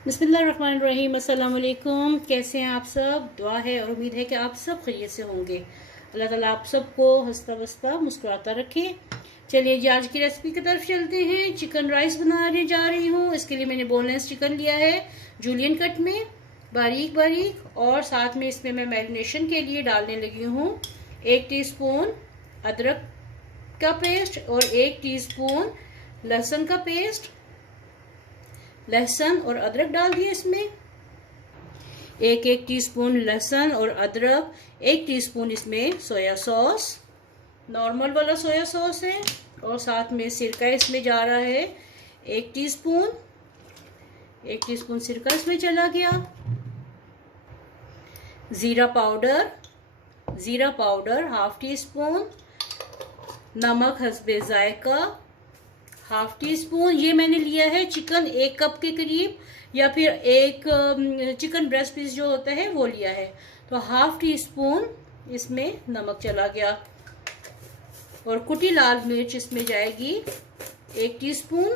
बिस्मिल्लाहिर्रहमानिर्रहीम। अस्सलाम वालेकुम। कैसे हैं आप सब? दुआ है और उम्मीद है कि आप सब खैरियत से होंगे। अल्लाह ताला आप सबको हंसता बसता मुस्कुराता रखे। चलिए जी, आज की रेसिपी की तरफ चलते हैं। चिकन राइस बनाने जा रही हूँ। इसके लिए मैंने बोनलेस चिकन लिया है, जूलियन कट में, बारीक बारीक। और साथ में इसमें मैं मैरिनेशन के लिए डालने लगी हूँ 1 टीस्पून अदरक का पेस्ट और 1 टीस्पून लहसुन का पेस्ट। लहसुन और अदरक डाल दिए इसमें। एक टीस्पून लहसुन और अदरक, 1 टीस्पून इसमें सोया सॉस, नॉर्मल वाला सोया सॉस है। और साथ में सिरका इसमें जा रहा है 1 टीस्पून। 1 टीस्पून सिरका इसमें चला गया। जीरा पाउडर 1/2 टीस्पून। नमक हस्बे जायका 1/2 टीस्पून। ये मैंने लिया है चिकन 1 कप के करीब, या फिर एक चिकन ब्रेस्ट पीस जो होता है वो लिया है, तो 1/2 टीस्पून इसमें नमक चला गया। और कुटी लाल मिर्च इसमें जाएगी 1 टीस्पून।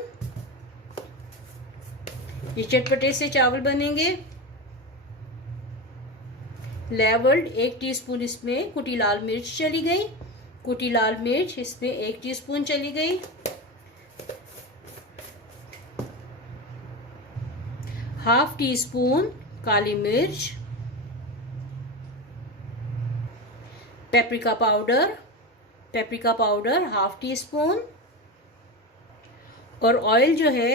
ये चटपटे से चावल बनेंगे। लेवल्ड 1 टीस्पून इसमें कुटी लाल मिर्च चली गई। कुटी लाल मिर्च इसमें 1 टीस्पून चली गई। 1/2 टीस्पून काली मिर्च। Paprika powder 1/2 teaspoon. और ऑयल जो है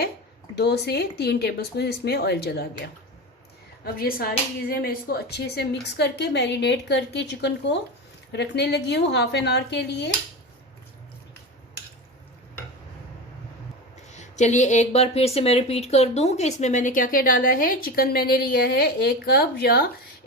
2 से 3 टेबलस्पून इसमें ऑयल चला गया। अब ये सारी चीज़ें मैं इसको अच्छे से मिक्स करके मैरिनेट करके चिकन को रखने लगी हूँ 1/2 एन आवर के लिए। चलिए एक बार फिर से मैं रिपीट कर दूं कि इसमें मैंने क्या क्या डाला है। चिकन मैंने लिया है 1 कप या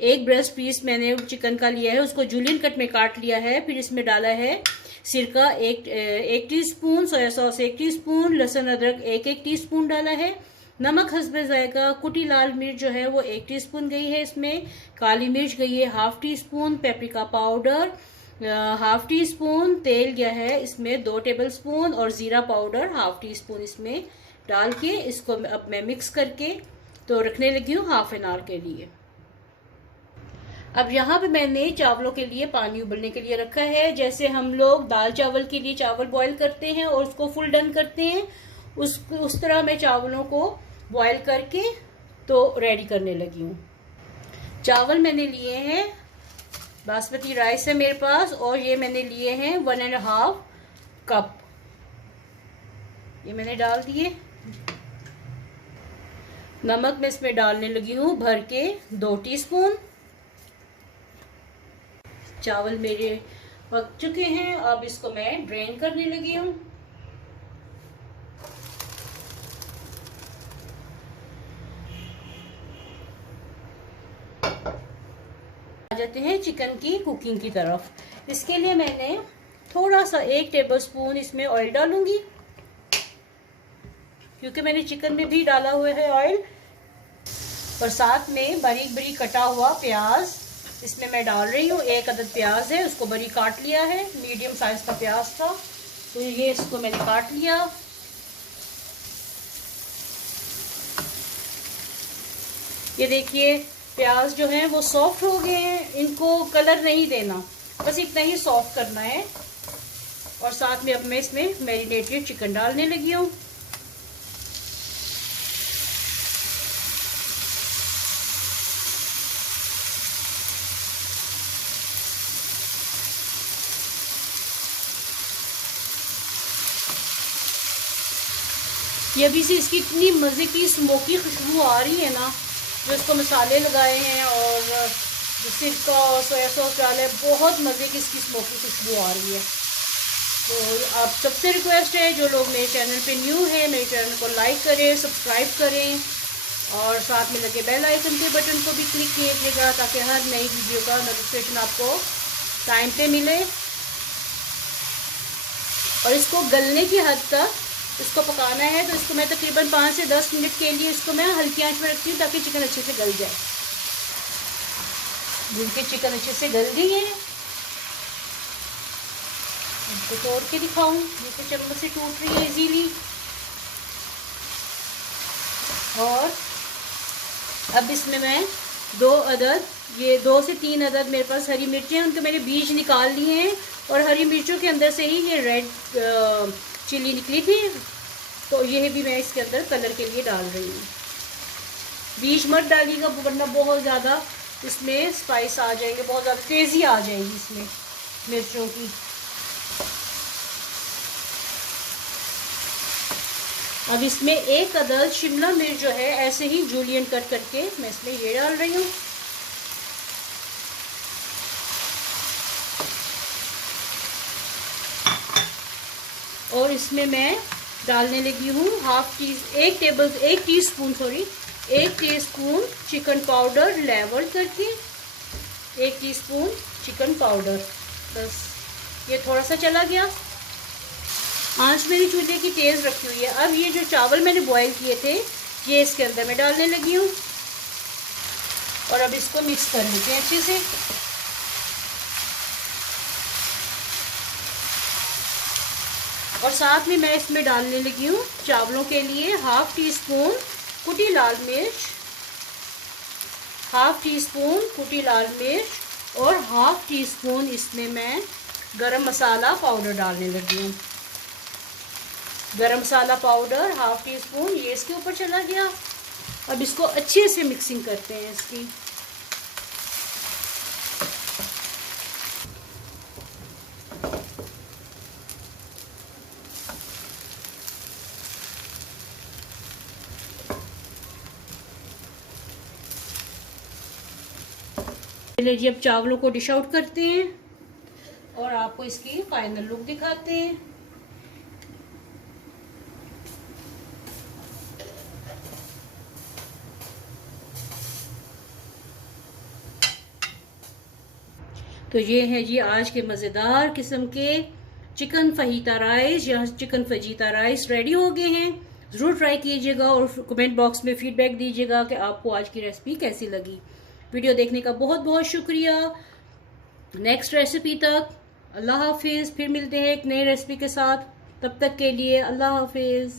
1 ब्रेस्ट पीस मैंने चिकन का लिया है, उसको जूलियन कट में काट लिया है। फिर इसमें डाला है सिरका 1 टीस्पून, सोया सॉस 1 टीस्पून, लहसुन अदरक 1 टीस्पून डाला है। नमक हस्बे जायका। कुटी लाल मिर्च जो है वो 1 टीस्पून गई है इसमें। काली मिर्च गई है 1/2 टीस्पून। Paprika powder 1/2 teaspoon. तेल गया है इसमें 2 टेबलस्पून। और जीरा पाउडर 1/2 टीस्पून इसमें डाल के इसको अब मैं मिक्स करके तो रखने लगी हूँ 1/2 एन आवर के लिए। अब यहाँ पे मैंने चावलों के लिए पानी उबलने के लिए रखा है। जैसे हम लोग दाल चावल के लिए चावल बॉईल करते हैं और उसको फुल डन करते हैं, उस तरह मैं चावलों को बॉईल करके तो रेडी करने लगी हूँ। चावल मैंने लिए हैं, बासमती राइस है मेरे पास, और ये मैंने लिए हैं 1.5 कप। ये मैंने डाल दिए। नमक मैं इसमें डालने लगी हूँ भर के 2 टीस्पून। चावल मेरे पक चुके हैं, अब इसको मैं ड्रेन करने लगी हूँ। आ जाते हैं चिकन की कुकिंग की तरफ। इसके लिए मैंने थोड़ा सा 1 टेबलस्पून इसमें ऑयल डालूंगी, क्योंकि मैंने चिकन में भी डाला हुआ है ऑयल। और साथ में बारीक बारीक कटा हुआ प्याज इसमें मैं डाल रही हूँ। 1 अदद प्याज है, उसको बारीक काट लिया है। मीडियम साइज का प्याज था, तो ये इसको मैंने काट लिया। ये देखिए प्याज जो है वो सॉफ्ट हो गए हैं। इनको कलर नहीं देना, बस इतना ही सॉफ्ट करना है। और साथ में अब मैं इसमें मैरिनेटेड चिकन डालने लगी हूँ। ये अभी से इसकी इतनी मज़े की स्मोकी खुशबू आ रही है ना, जो इसको मसाले लगाए हैं और जो सिरका और सोया सॉस डाले, बहुत मज़े की इसकी स्मोकी खुशबू आ रही है। तो आप सबसे रिक्वेस्ट है, जो लोग मेरे चैनल पे न्यू है, मेरे चैनल को लाइक करें, सब्सक्राइब करें और साथ में लगे बेल आइकन के बटन को भी क्लिक कीजिएगा, ताकि हर नई वीडियो का नोटिफिकेशन आपको टाइम पे मिले। और इसको गलने की हद तक इसको पकाना है, तो इसको मैं तकरीबन 5 से 10 मिनट के लिए इसको मैं हल्की आंच पर रखती हूँ, ताकि चिकन अच्छे से गल जाए। जिनके चिकन अच्छे से गल गई है, इसको तोड़ के दिखाऊं। जैसे चम्मच से टूट रही है इजीली। और अब इसमें मैं 2 से 3 अदद मेरे पास हरी मिर्चें हैं, उनके मैंने बीज निकाल लिए हैं और हरी मिर्चों के अंदर से ही ये रेड चिली निकली थी, तो ये भी मैं इसके अंदर कलर के लिए डाल रही हूँ। बीज मत डालिएगा वरना बहुत ज़्यादा इसमें स्पाइस आ जाएंगे, बहुत ज़्यादा तेज़ी आ जाएगी इसमें मिर्चों की। अब इसमें 1 अदद शिमला मिर्च जो है ऐसे ही जूलियन कट करके मैं इसमें ये डाल रही हूँ। और इसमें मैं डालने लगी हूँ 1 टीस्पून चिकन पाउडर लेवल करके, 1 टीस्पून चिकन पाउडर। बस ये थोड़ा सा चला गया। आंच मेरी चूल्हे की तेज़ रखी हुई है। अब ये जो चावल मैंने बॉईल किए थे ये इसके अंदर मैं डालने लगी हूँ और अब इसको मिक्स कर लेते हैं अच्छे से। और साथ में मैं इसमें डालने लगी हूँ चावलों के लिए 1/2 टीस्पून कुटी लाल मिर्च, 1/2 टीस्पून कुटी लाल मिर्च और 1/2 टीस्पून इसमें मैं गरम मसाला पाउडर डालने लगी हूँ। गरम मसाला पाउडर 1/2 टीस्पून ये इसके ऊपर चला गया। अब इसको अच्छे से मिक्सिंग करते हैं इसकी। चलिए जी अब चावलों को डिश आउट करते हैं और आपको इसकी फाइनल लुक दिखाते हैं। तो ये है जी आज के मज़ेदार किस्म के चिकन फहीता राइस या चिकन फजीता राइस रेडी हो गए हैं। ज़रूर ट्राई कीजिएगा और कमेंट बॉक्स में फीडबैक दीजिएगा कि आपको आज की रेसिपी कैसी लगी। वीडियो देखने का बहुत बहुत शुक्रिया। नेक्स्ट रेसिपी तक अल्लाह हाफिज़। फिर मिलते हैं एक नई रेसिपी के साथ, तब तक के लिए अल्लाह हाफिज़।